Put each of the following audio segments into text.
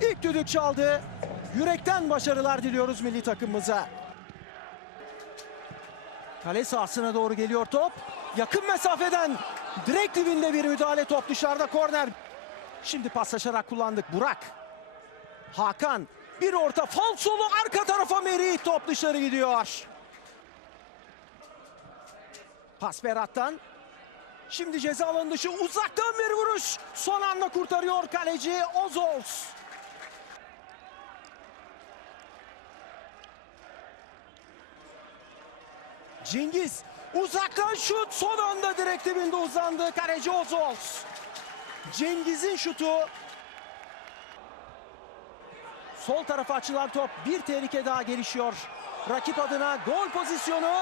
İlk düdük çaldı. Yürekten başarılar diliyoruz milli takımımıza. Kale sahasına doğru geliyor top. Yakın mesafeden direkt dibinde bir müdahale top dışarıda korner. Şimdi paslaşarak kullandık Burak. Hakan bir orta falsolu arka tarafa Merih top dışarı gidiyor. Pas Berat'tan. Şimdi ceza alanı dışı uzaktan bir vuruş. Son anda kurtarıyor kaleci Ozols. Cengiz uzaktan şut son anda direkt dibinde uzandı kaleci Ozols. Cengiz'in şutu Sol tarafa açılan top bir tehlike daha gelişiyor. Rakip adına gol pozisyonu.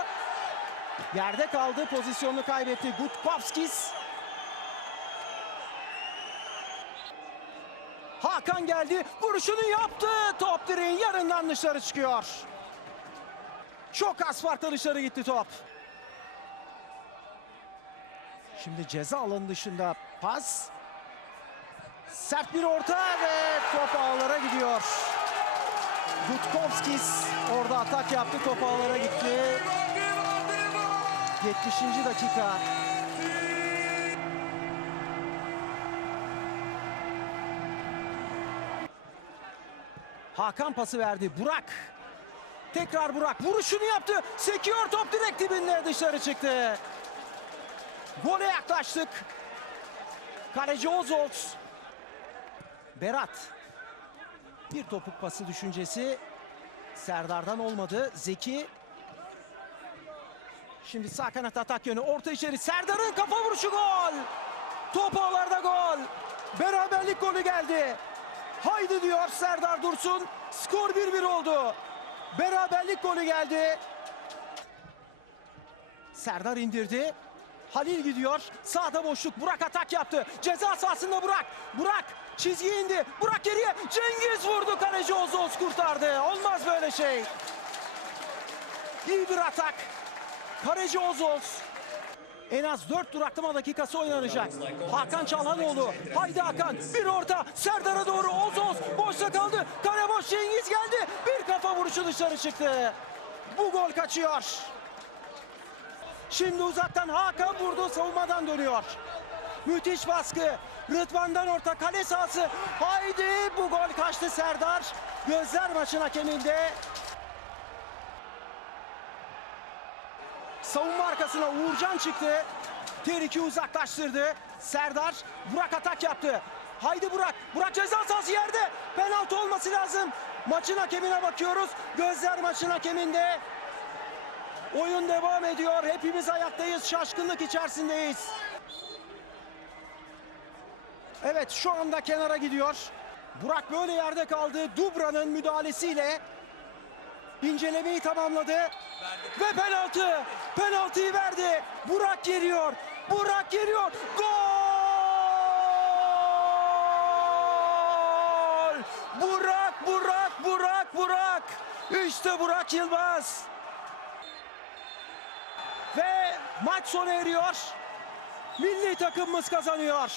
Yerde kaldı pozisyonunu kaybetti Gutkovskis. Hakan geldi vuruşunu yaptı. Top direğin yanından dışarı çıkıyor. Çok az farkla dışarı gitti top. Şimdi ceza alanı dışında pas. Sert bir orta ve top ağlara gidiyor. Gutkovskis orada atak yaptı top ağlara gitti. 70. dakika. Hakan pası verdi. Burak. Tekrar Burak vuruşunu yaptı. Sekiyor top direkt dibinde dışarı çıktı. Gole yaklaştık. Kaleci Ozols. Berat. Bir topuk pası düşüncesi. Serdar'dan olmadı. Zeki. Şimdi sağ kanat atak yönü. Orta içeri. Serdar'ın kafa vuruşu gol. Top ağlarda gol. Beraberlik golü geldi. Haydi diyor Serdar Dursun. Skor 1-1 oldu. Beraberlik golü geldi. Serdar indirdi. Halil gidiyor. Sağda boşluk. Burak atak yaptı. Ceza sahasında Burak. Burak çizgiye indi. Burak geriye. Cengiz vurdu. Kaleci Ozoz kurtardı. Olmaz böyle şey. İyi bir atak. Kaleci Ozoz. En az 4 duraklama dakikası oynanacak. Hakan Çalhanoğlu. Haydi Hakan. Bir orta. Serdar'a doğru Ozoz. Boşta kaldı. Kale boş. Cengiz geldi. Bir kafa vuruşu dışarı çıktı. Bu gol kaçıyor. Şimdi uzaktan Hakan vurdu savunmadan dönüyor. Müthiş baskı. Rıdvan'dan orta kale sahası. Haydi bu gol kaçtı Serdar. Gözler maçın hakeminde. Savunma arkasına Uğurcan çıktı. Tehlike uzaklaştırdı. Serdar Burak atak yaptı. Haydi Burak. Burak ceza sahası yerde. Penaltı olması lazım. Maçın hakemine bakıyoruz. Gözler maçın hakeminde. Oyun devam ediyor. Hepimiz ayaktayız. Şaşkınlık içerisindeyiz. Evet şu anda kenara gidiyor. Burak böyle yerde kaldı. Dubra'nın müdahalesiyle incelemeyi tamamladı. Ve penaltı. Penaltıyı verdi. Burak geliyor. Burak geliyor. Gol! Burak, Burak, Burak, Burak. İşte Burak Yılmaz. Ve maç sona eriyor. Milli takımımız kazanıyor.